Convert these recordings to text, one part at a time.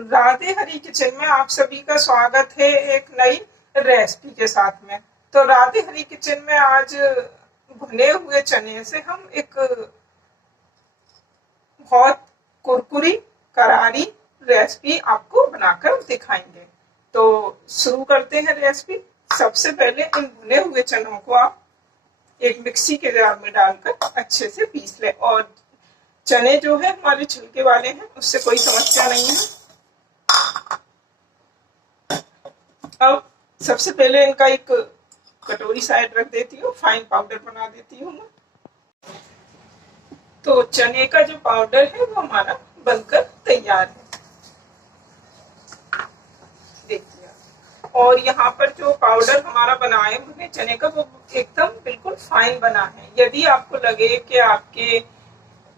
राधे हरी kitchen में आप सभी का स्वागत है एक नई रेसिपी के साथ में। तो राधे हरी किचन में आज भुने हुए चने से हम एक बहुत कुरकुरी करारी रेसिपी आपको बनाकर दिखाएंगे। तो शुरू करते हैं रेसिपी। सबसे पहले इन भुने हुए चनों को आप एक मिक्सी के जार में डालकर अच्छे से पीस लें। और चने जो है हमारे छिलके वाले हैं, उससे कोई समस्या नहीं है। अब सबसे पहले इनका एक कटोरी साइड रख देती हूँ, फाइन पाउडर बना देती हूँ मैं। तो चने का जो पाउडर है वो हमारा बनकर तैयार है, देखिए। और यहाँ पर जो पाउडर हमारा बना है भुने चने का, वो एकदम बिल्कुल फाइन बना है। यदि आपको लगे कि आपके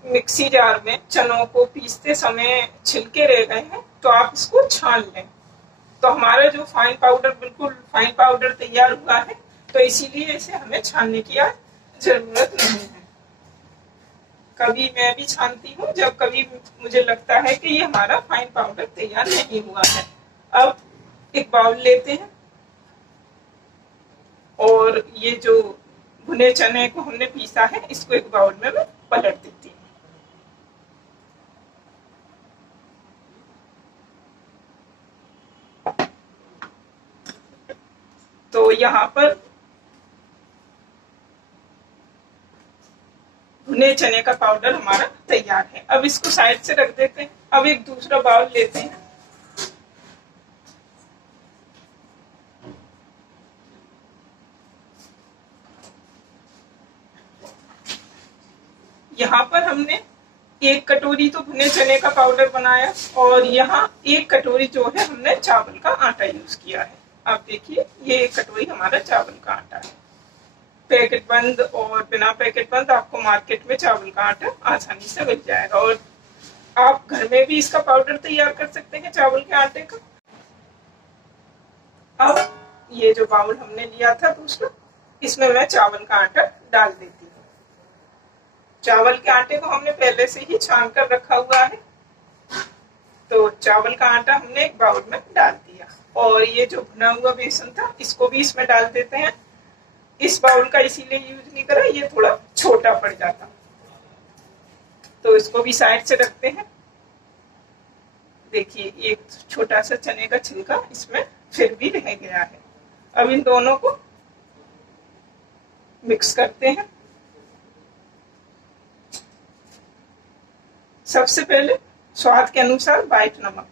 मिक्सी जार में चनों को पीसते समय छिलके रह गए हैं, तो आप इसको छान लें। तो हमारा जो फाइन पाउडर बिल्कुल फाइन पाउडर तैयार हुआ है, तो इसीलिए इसे हमें छानने की जरूरत नहीं है। कभी मैं भी छानती हूँ जब कभी मुझे लगता है कि ये हमारा फाइन पाउडर तैयार नहीं हुआ है। अब एक बाउल लेते हैं और ये जो भुने चने को हमने पीसा है, इसको एक बाउल में मैं पलट देती हूँ। तो यहाँ पर भुने चने का पाउडर हमारा तैयार है। अब इसको साइड से रख देते हैं। अब एक दूसरा बाउल लेते हैं। यहाँ पर हमने एक कटोरी तो भुने चने का पाउडर बनाया और यहाँ एक कटोरी जो है हमने चावल का आटा यूज किया है। आप देखिए, ये एक कटोरी हमारा चावल का आटा है। पैकेट बंद और बिना पैकेट बंद आपको मार्केट में चावल का आटा आसानी से मिल जाएगा। और आप घर में भी इसका पाउडर तैयार कर सकते हैं चावल के आटे का। अब ये जो बाउल हमने लिया था दूसरा, इसमें मैं चावल का आटा डाल देती हूँ। चावल के आटे को हमने पहले से ही छान कर रखा हुआ है। तो चावल का आटा हमने एक बाउल में डाल दिया और ये जो भुना हुआ बेसन था, इसको भी इसमें डाल देते हैं। इस बाउल का इसीलिए यूज नहीं करा, ये थोड़ा छोटा पड़ जाता। तो इसको भी साइड से रखते हैं। देखिए, एक छोटा सा चने का छिलका इसमें फिर भी रह गया है। अब इन दोनों को मिक्स करते हैं। सबसे पहले स्वाद के अनुसार व्हाइट नमक,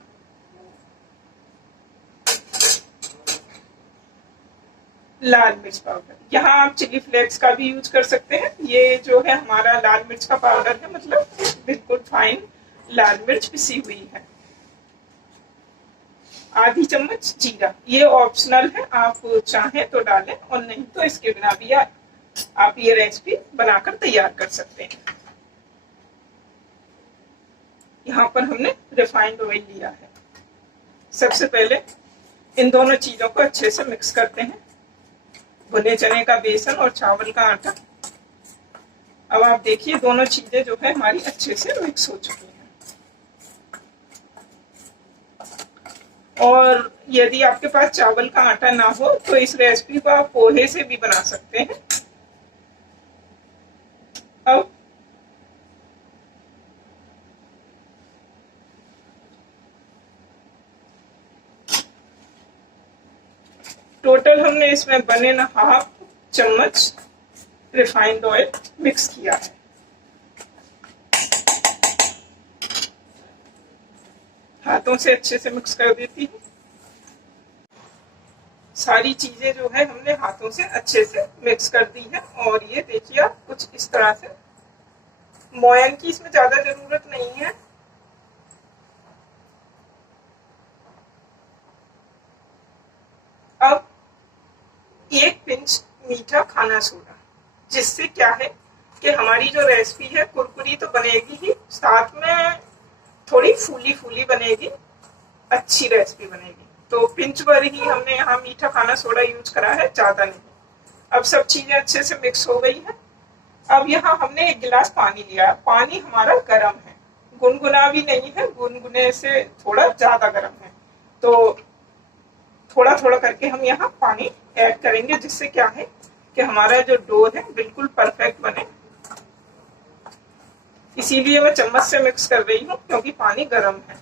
लाल मिर्च पाउडर। यहाँ आप चिली फ्लेक्स का भी यूज कर सकते हैं। ये जो है हमारा लाल मिर्च का पाउडर है, मतलब बिल्कुल फाइन लाल मिर्च पिसी हुई है। आधी चम्मच जीरा, ये ऑप्शनल है, आप चाहें तो डालें और नहीं तो इसके बिना भी आप ये रेसिपी बनाकर तैयार कर सकते हैं। यहाँ पर हमने रिफाइंड ऑयल लिया है। सबसे पहले इन दोनों चीजों को अच्छे से मिक्स करते हैं, भुने चने का बेसन और चावल का आटा। अब आप देखिए, दोनों चीजें जो है हमारी अच्छे से मिक्स हो चुकी हैं। और यदि आपके पास चावल का आटा ना हो तो इस रेसिपी को आप पोहे से भी बना सकते हैं। अब टोटल हमने इसमें 1.5 चम्मच रिफाइंड ऑयल मिक्स किया है। हाथों से अच्छे से मिक्स कर देती हूँ। सारी चीजें जो है हमने हाथों से अच्छे से मिक्स कर दी है। और ये देखिए, आप कुछ इस तरह से, मोयन की इसमें ज्यादा जरूरत नहीं है। अब एक पिंच मीठा खाना सोडा, जिससे क्या है कि हमारी जो रेसिपी है कुरकुरी तो बनेगी ही, साथ में थोड़ी फूली फूली बनेगी, अच्छी रेसिपी बनेगी। तो पिंच भर ही हमने यहाँ मीठा खाना सोडा यूज करा है, ज्यादा नहीं। अब सब चीजें अच्छे से मिक्स हो गई है। अब यहाँ हमने 1 गिलास पानी लिया है। पानी हमारा गर्म है, गुनगुना भी नहीं है, गुनगुने से थोड़ा ज्यादा गर्म है। तो थोड़ा थोड़ा करके हम यहाँ पानी ऐड करेंगे, जिससे क्या है कि हमारा जो डो है बिल्कुल परफेक्ट बने। इसीलिए मैं चम्मच से मिक्स कर रही हूँ, क्योंकि पानी गर्म है।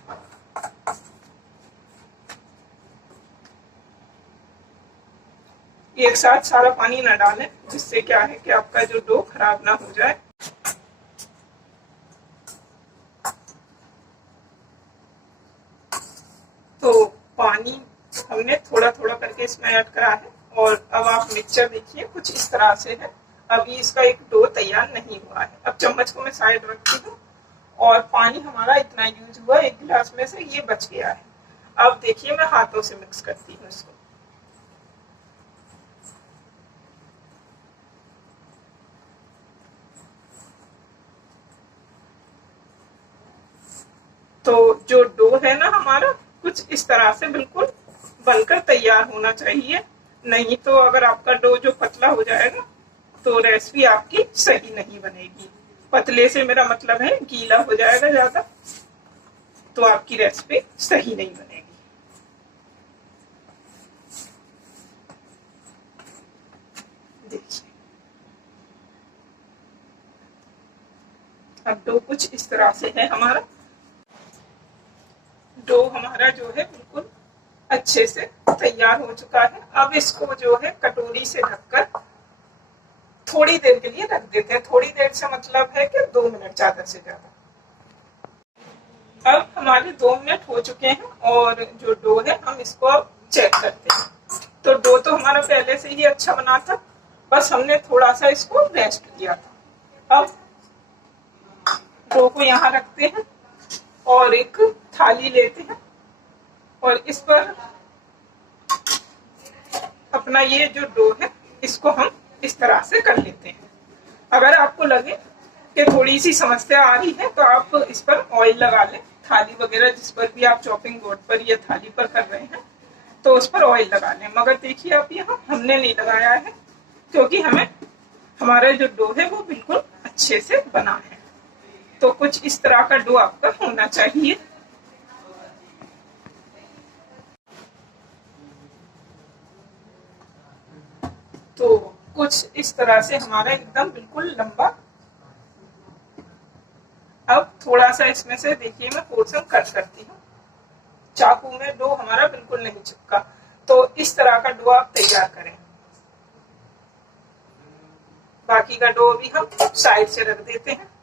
एक साथ सारा पानी न डालें, जिससे क्या है कि आपका जो डो खराब ना हो जाए। तो पानी हमने थोड़ा थोड़ा करके इसमें ऐड करा है, और अब आप मिक्सचर देखिए कुछ इस तरह से है। अभी इसका एक डो तैयार नहीं हुआ है। अब चम्मच को मैं साइड रखती हूँ, और पानी हमारा इतना यूज हुआ, एक गिलास में से ये बच गया है। अब देखिए मैं हाथों से मिक्स करती हूँ इसको। तो जो डो है ना हमारा, कुछ इस तरह से बिल्कुल बनकर तैयार होना चाहिए। नहीं तो अगर आपका डो जो पतला हो जाएगा तो रेसिपी आपकी सही नहीं बनेगी। पतले से मेरा मतलब है गीला हो जाएगा ज्यादा, तो आपकी रेसिपी सही नहीं बनेगी। देखिए अब डो कुछ इस तरह से है हमारा। डो हमारा जो है बिल्कुल अच्छे से तैयार हो चुका है। अब इसको जो है कटोरी से ढककर थोड़ी देर के लिए रख देते हैं। थोड़ी देर से मतलब है कि 2 मिनट, ज्यादा से ज्यादा। अब हमारे 2 मिनट हो चुके हैं, और जो डो है हम इसको अब चेक करते हैं। तो डो तो हमारा पहले से ही अच्छा बना था, बस हमने थोड़ा सा इसको रेस्ट दिया था। अब डो को यहाँ रखते हैं, और एक थाली लेते हैं, और इस पर अपना ये जो डो है इसको हम इस तरह से कर लेते हैं। अगर आपको लगे कि थोड़ी सी समस्या आ रही है, तो आप इस पर ऑयल लगा लें। थाली वगैरह जिस पर भी आप चॉपिंग बोर्ड पर या थाली पर कर रहे हैं, तो उस पर ऑयल लगा लें। मगर देखिए आप यहाँ हमने नहीं लगाया है, क्योंकि हमें हमारा जो डो है वो बिल्कुल अच्छे से बना है। तो कुछ इस तरह का डो आपका होना चाहिए। तो कुछ इस तरह से हमारा एकदम बिल्कुल लंबा। अब थोड़ा सा इसमें से देखिए मैं पोर्शन कट करती हूँ। चाकू में डो हमारा बिल्कुल नहीं चिपका। तो इस तरह का डो आप तैयार करें। बाकी का डो भी हम साइड से रख देते हैं।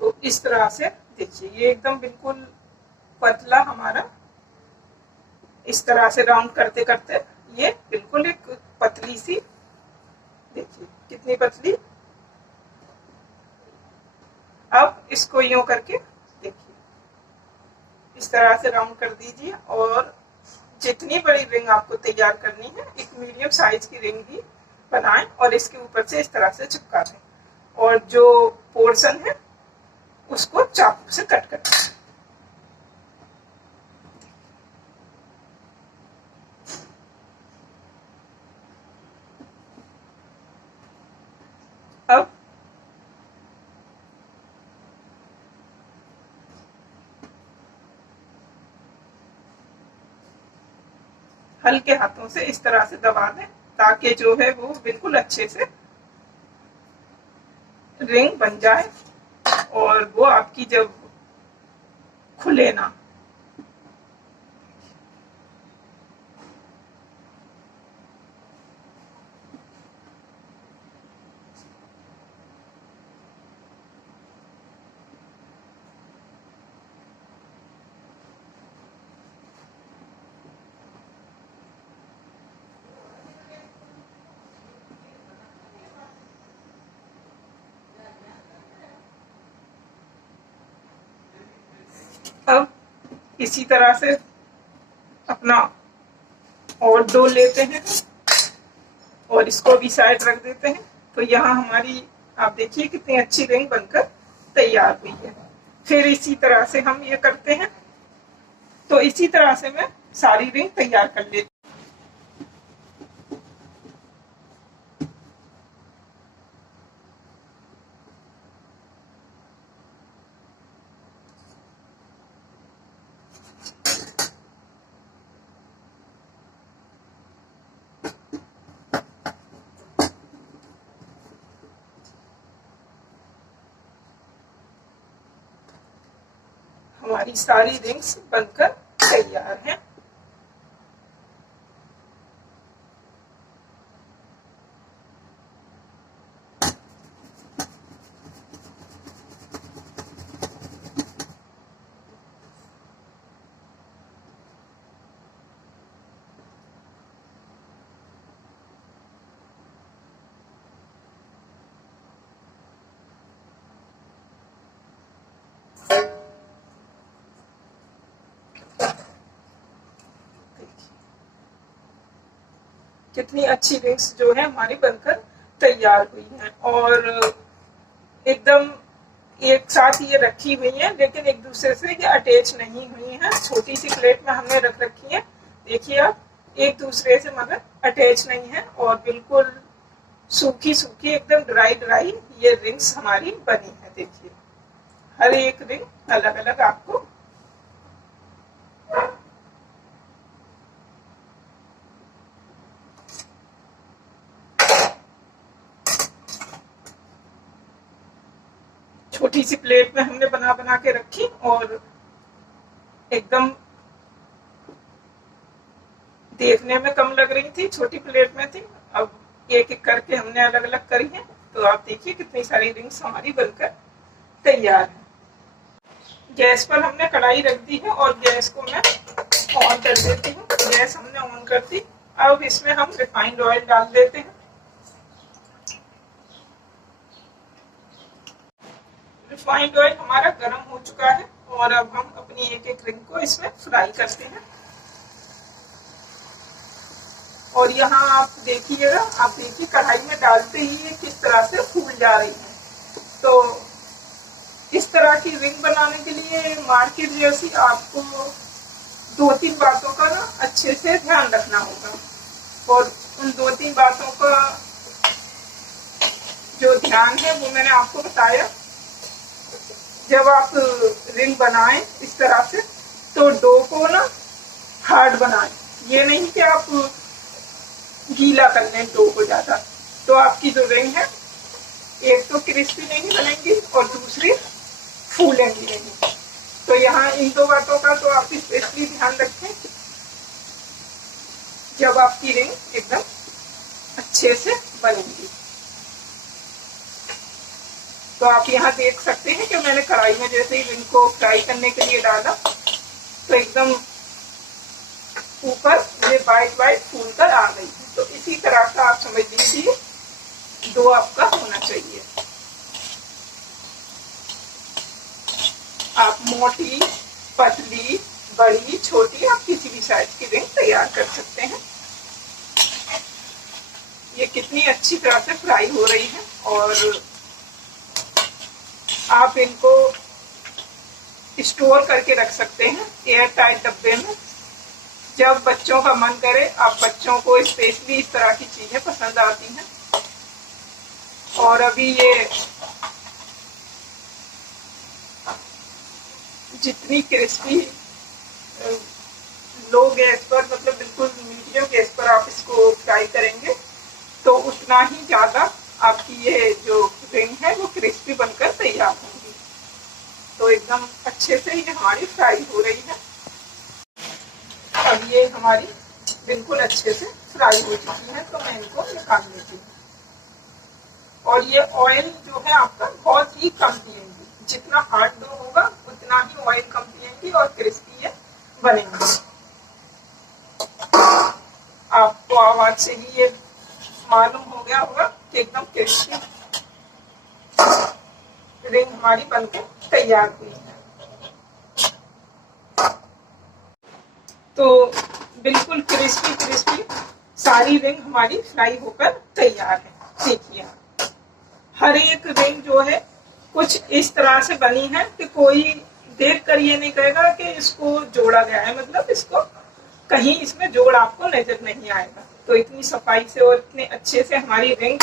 तो इस तरह से देखिए ये एकदम बिल्कुल पतला हमारा, इस तरह से राउंड करते करते ये बिल्कुल एक पतली सी, देखिए कितनी पतली। अब इसको यूं करके देखिए इस तरह से राउंड कर दीजिए, और जितनी बड़ी रिंग आपको तैयार करनी है, एक मीडियम साइज की रिंग भी बनाएं, और इसके ऊपर से इस तरह से चिपका दें, और जो पोर्शन है उसको चाकू से कट कर दें। अब हल्के हाथों से इस तरह से दबा दें, ताकि जो है वो बिल्कुल अच्छे से रिंग बन जाए, और वो आपकी जब खुले ना। अब इसी तरह से अपना और डो लेते हैं, और इसको भी साइड रख देते हैं। तो यहाँ हमारी आप देखिए कितनी अच्छी रिंग बनकर तैयार हुई है। फिर इसी तरह से हम ये करते हैं। तो इसी तरह से मैं सारी रिंग तैयार कर लेती हूँ। हमारी सारी रिंग्स बनकर तैयार हैं। कितनी अच्छी रिंग्स जो है हमारी बनकर तैयार हुई हैं और एकदम एक साथ ये रखी हुई है, लेकिन एक दूसरे से ये अटैच नहीं हुई है। छोटी सी प्लेट में हमने रख रखी है, देखिए आप, एक दूसरे से मतलब अटैच नहीं है और बिल्कुल सूखी सूखी एकदम ड्राई ड्राई ये रिंग्स हमारी बनी है। देखिए हर एक रिंग अलग अलग आपको छोटी सी प्लेट में हमने बना बना के रखी और एकदम देखने में कम लग रही थी, छोटी प्लेट में थी। अब एक एक करके हमने अलग अलग करी है। तो आप देखिए कितनी सारी रिंग्स हमारी बनकर तैयार है। गैस पर हमने कढ़ाई रख दी है और गैस को मैं ऑन कर देती हूँ। गैस हमने ऑन कर दी। अब इसमें हम रिफाइंड ऑयल डाल देते हैं। रिफाइंड ऑयल हमारा गर्म हो चुका है और अब हम अपनी एक एक रिंग को इसमें फ्राई करते हैं। और यहाँ आप देखिएगा, आप देखिए कढ़ाई में डालते ही ये किस तरह से फूल जा रही है। तो इस तरह की रिंग बनाने के लिए मार्केट जैसी आपको 2-3 बातों का ना अच्छे से ध्यान रखना होगा। और उन 2-3 बातों का जो ध्यान है वो मैंने आपको बताया। जब आप रिंग बनाएं इस तरह से तो डो को ना हार्ड बनाएं। ये नहीं कि आप गीला कर लें डो को ज्यादा, तो आपकी जो रिंग है एक तो क्रिस्पी नहीं बनेगी और दूसरी फूलेंगी नहीं। तो यहाँ इन 2 बातों का तो आप स्पेशली ध्यान रखें जब आपकी रिंग एकदम अच्छे से बनेगी। तो आप यहाँ देख सकते हैं कि मैंने कढ़ाई में जैसे ही रिंग को फ्राई करने के लिए डाला तो एकदम ऊपर ये वाइट वाइट फूल कर आ गई है। तो इसी तरह का आप समझ लीजिए डो आपका होना चाहिए। आप मोटी, पतली, बड़ी, छोटी, आप किसी भी साइज की रिंग तैयार कर सकते हैं। ये कितनी अच्छी तरह से फ्राई हो रही है और आप इनको स्टोर करके रख सकते हैं एयर टाइट डब्बे में। जब बच्चों का मन करे, आप बच्चों को स्पेशली इस तरह की चीजें पसंद आती हैं। और अभी ये जितनी क्रिस्पी लो गैस पर, मतलब बिल्कुल मीडियम गैस पर आप इसको फ्राई करेंगे तो उतना ही ज्यादा आपकी ये जो रिंग है वो क्रिस्पी बनकर तैयार होगी। तो एकदम अच्छे से ये हमारी फ्राई हो रही है। अब ये हमारी बिल्कुल अच्छे से फ्राई हो चुकी है, तो मैं इनको निकाल लेती हूँ। और ये ऑयल जो है आपका बहुत ही कम पिएंगी। जितना हार्ड डो होगा उतना ही ऑयल कम पिएंगी और क्रिस्पी ये बनेंगे। आपको आवाज से ही ये मालूम हो गया होगा कि एकदम क्रिस्पी रिंग हमारी बनकर तैयार हुई है। तो बिल्कुल क्रिस्पी क्रिस्पी सारी रिंग हमारी फ्राई होकर तैयार है। देखिए हर एक रिंग जो है कुछ इस तरह से बनी है कि कोई देख कर ये नहीं कहेगा कि इसको जोड़ा गया है, मतलब इसको कहीं इसमें जोड़ आपको नजर नहीं आएगा। तो इतनी सफाई से और इतने अच्छे से हमारी रिंग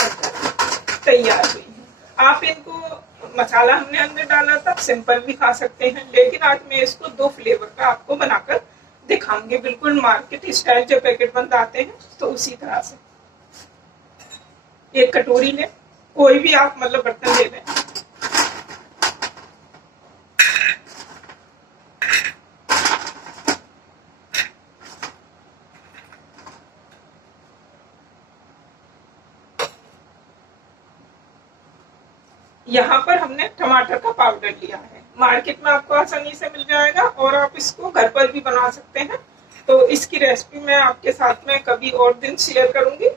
तैयार हुई है। आप इनको मसाला हमने अंदर डाला था, सिंपल भी खा सकते हैं, लेकिन आज मैं इसको 2 फ्लेवर का आपको बनाकर दिखाऊंगी, बिल्कुल मार्केट स्टाइल जो पैकेट बंद आते हैं तो उसी तरह से। एक कटोरी लें, कोई भी आप मतलब बर्तन ले लें। यहाँ पर हमने टमाटर का पाउडर लिया है, मार्केट में आपको आसानी से मिल जाएगा और आप इसको घर पर भी बना सकते हैं। तो इसकी रेसिपी मैं आपके साथ में कभी और दिन शेयर करूंगी।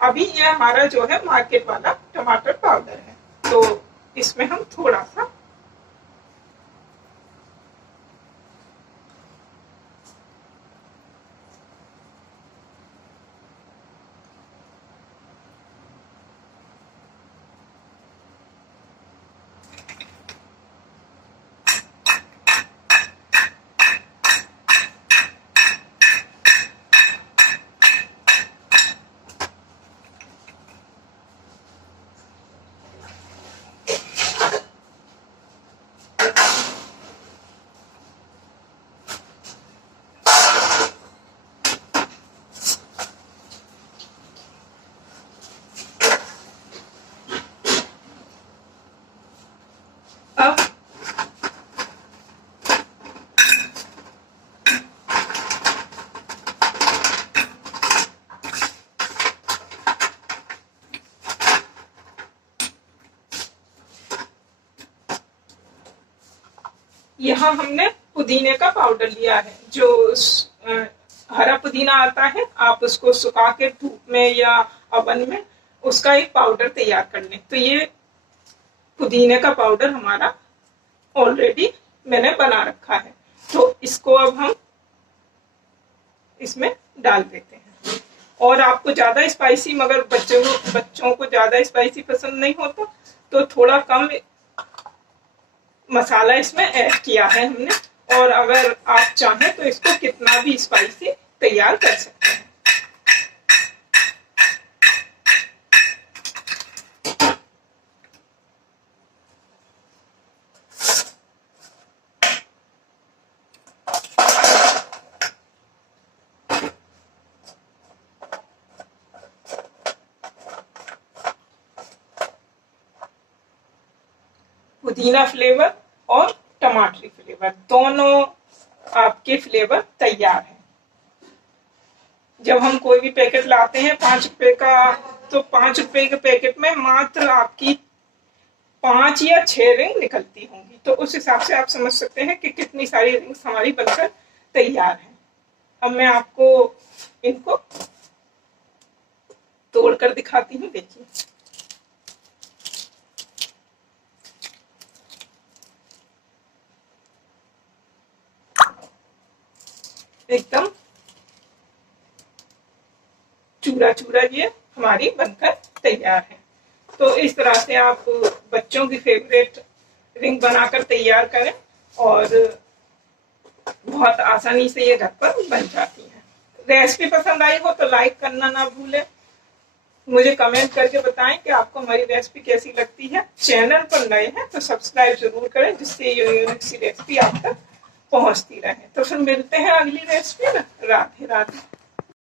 अभी ये हमारा जो है मार्केट वाला टमाटर पाउडर है, तो इसमें हम थोड़ा सा अब यहाँ हमने पुदीने का पाउडर लिया है, जो हरा पुदीना आता है, आप उसको सुखा के धूप में या ओवन में उसका एक पाउडर तैयार कर लें। तो ये पुदीने का पाउडर हमारा ऑलरेडी मैंने बना रखा है, तो इसको अब हम इसमें डाल देते हैं। और आपको ज्यादा स्पाइसी, मगर बच्चों को ज्यादा स्पाइसी पसंद नहीं होता तो थोड़ा कम मसाला इसमें ऐड किया है हमने, और अगर आप चाहें तो इसको कितना भी स्पाइसी तैयार कर सकते हैं। पुदीना फ्लेवर और टमाटरी फ्लेवर, दोनों आपके फ्लेवर तैयार हैं। जब हम कोई भी पैकेट लाते हैं 5 रुपए का, तो 5 रुपए के पैकेट में मात्र आपकी 5 या 6 रिंग निकलती होंगी। तो उस हिसाब से आप समझ सकते हैं कि कितनी सारी रिंग्स हमारी बनकर तैयार हैं। अब मैं आपको इनको तोड़कर दिखाती हूँ, देखिए। एकदम चूरा चूरा ये हमारी बनकर तैयार है। तो इस तरह से आप बच्चों की फेवरेट रिंग बनाकर तैयार करें और बहुत आसानी से ये घर पर बन जाती है। रेसिपी पसंद आई हो तो लाइक करना ना भूलें, मुझे कमेंट करके बताएं कि आपको हमारी रेसिपी कैसी लगती है। चैनल पर नए हैं तो सब्सक्राइब जरूर करें, जिससे ये यूनिक सी रेसिपी आप तक पहुंचती रहे। तो फिर मिलते हैं अगली रेसिपी में। राधे राधे।